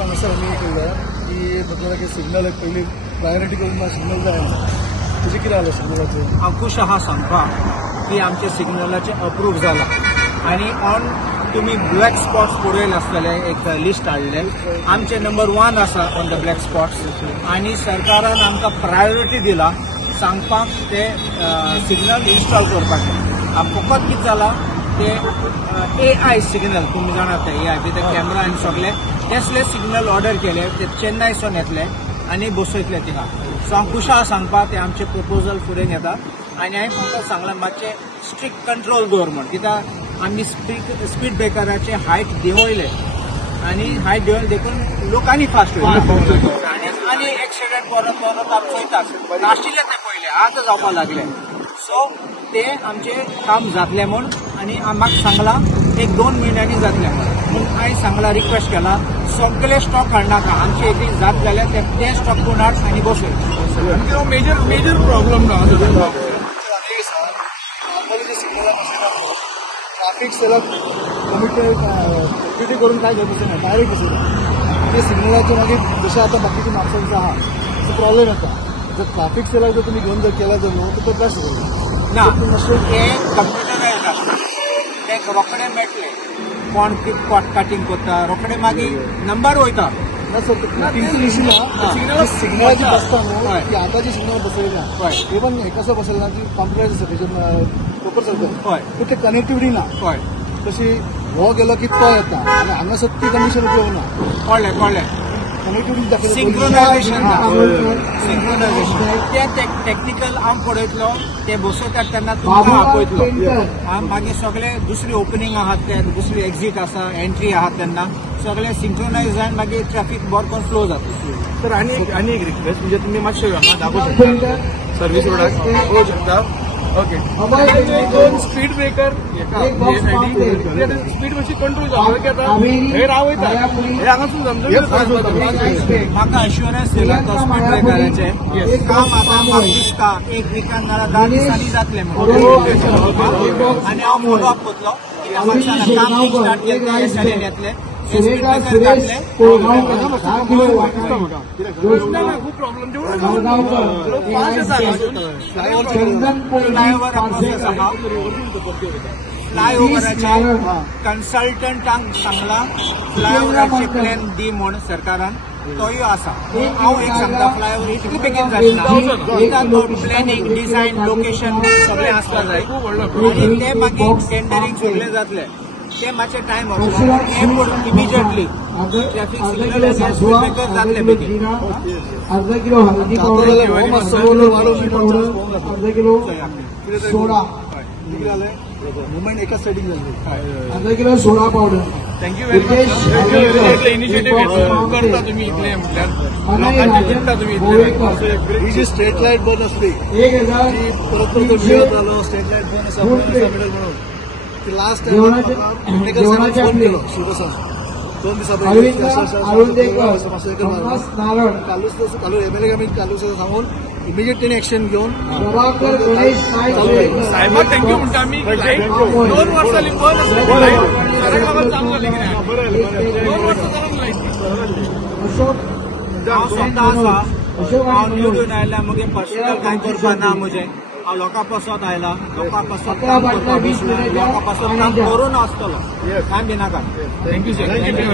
कारण हांगासर आमी केल्लो की मतलब सिग्नल पयलीं प्रायोरिटी करून सिग्नल जाय तुजें कितें जालें सिग्नलाचें? अंकुश आहा सांगपाक की आमचे सिग्नलाचे अप्रूव्ह जाला आणि ऑन तुम्ही ब्लॅक स्पॉट्स पळयले आसतले एक लिस्ट हाडले आमचे नंबर 1 आसा ऑन द ब्लॅक स्पॉट्स आणि सरकारान आमकां प्रायोरिटी दिला सांगपाक ते सिग्नल इन्स्टॉल करपाक फकत कितें जाला ते AI सिग्नल तुम्ही जाणात AI ते कॅमेरा आनी सगळे तसले सिग्नल ऑर्डर केले ते चेन्नईसून येतले आणि बसयतले तिका सो अंकुशा सांगपाक ते आमचे प्रपोजल फुडें घेता आणि हांवें तुमकां सांगलां मातशें स्ट्रिक्ट कंट्रोल दवर म्हण कित्याक आमी स्पीड ब्रेकराचे हायट देंवयले आणि हायट देंवयले देखून लोकांनी फास्ट वयता आणि एक्सिडेंट परत आमी चोयतात नाशिल्ले ते पयले आतां जावपाक लागले सो ते आमचे काम जातले म्हण आणि म्हाका सांगला 1-2 म्हयन्यांनी जातले म्हण हांवें सांगला रिक्वेस्ट केला सगळे स्टॉक हाडनाका आमचे एक जात जाल्यार ते स्टॉक कोण हाड आनी बसय मेजर प्रॉब्लम ना ट्रॅफिक सेलाक कमिटी करून काय करता ना डायरेक्ट बसयता ते सिग्नलाचे मागीर जशें आतां बाकीचे मार्शल्स आहा तो प्रॉब्लेम येता जर ट्रॅफिक सेलाक जर तुमी घेवन जर केला जर न्हू तर तो बेस्ट ना ते कंप्युटरायज आसता ते रोखडे मेळटले कोण कॉट कटिंग करता रोखडे मागीर नंबर वयता ना सर तिंतून इशू ना सिग्नलाची बसता न्हू की आतां जी सिग्नल बसयला इवन हे कसो बसयला ती कॉम्प्युटरायज आसा तेजेर पेपर चलता पूण ते कनेक्टिविटी ना तशी हो गेलो की तो येता आनी हांगासर ती कंडिशन उपयोग ना कळ्ळें कनेक्टिविटी सिंक्रोनायझेशन ते टॅक्निकल आम पळयतलो ते बसयतात तेन्ना तुमकां आपयतलो मागीर सगळे दुसरी ओपनिंग आहात ते दुसरी एक्झिट आसा एंट्री आहात तेन्ना सगळे सिंक्रोनायज जावन मागीर ट्रॅफिक बरोबर फ्लो जाता तर आनी एक रिक्वेस्ट म्हणजे तुम्ही मातशें हांगा दाखोवंक शकता सर्वीस रोडाक पळोवंक शकता ओके दोन स्पीड ब्रेकर स्पीड मातशी कंट्रोल जाता हे रावयता हे हांगासून समजून म्हाका अश्युरन्स दिला तो स्पीड ब्रेकराचे काम आतां म्हाका दिसता एक विकान नाल्यार 10 दिसांनी जातले म्हणून आनी हांव फॉलो अप करतलो कित्याक मातशें काम स्टार्ट केलें हे सायडीन येतले स्पीड ब्रेकर घातले खूप प्रॉब्लेम फ्लायओव्हर प्रोसेस आहा फ्लायओव्हराचे कन्सल्टंटांक सांगला फ्लायओव्हराचे प्लॅन दी म्हण सरकारान तोय आसा हांव एक सांगता फ्लायओव्हर इतले बेगीन जायना कित्याक तो प्लॅनिंग डिझायन लोकेशन सगळें आसपाक जाय आनी ते मागीर टेंडरींग सगळें जातलें ते मातशें टायम वचना हे immediately traffic signal speed breaker जातले बेगीन अर्धा किलो हळदी पावडर अर्धा किलो सोडा मुवमेंट एका सायडीक जाली अर्धा kilo soda powder thank you very much initiative करता तुम्ही इतले लोकांचे करता तुम्ही ही जी स्ट्रीट लाईट बंद असली 1000 जालो स्ट्रीट लाईट बंद आसा म्हणून लास्ट टाइम फोन केलो शिवसन 2 दिसा पयलीं कालूच एमएलए आमी कालूच सांगून इमिजिएट तेणी एक्शन घेवन साहेबाक थँक्यू म्हणटा आमी 2 वर्सां जालीं बंद आसली चालू जाली कितें 2 वर्सां जाली हांव स्वता आसा हांव निवडून आयला मुगे पर्सनल कांय करपा ना म्हजें हांव लोकां पासत आयला लोकां पासत काम करपा बसला लोकां पासत काम करून आसतलो कांय भिनाका थँक्यू सर थँक्यू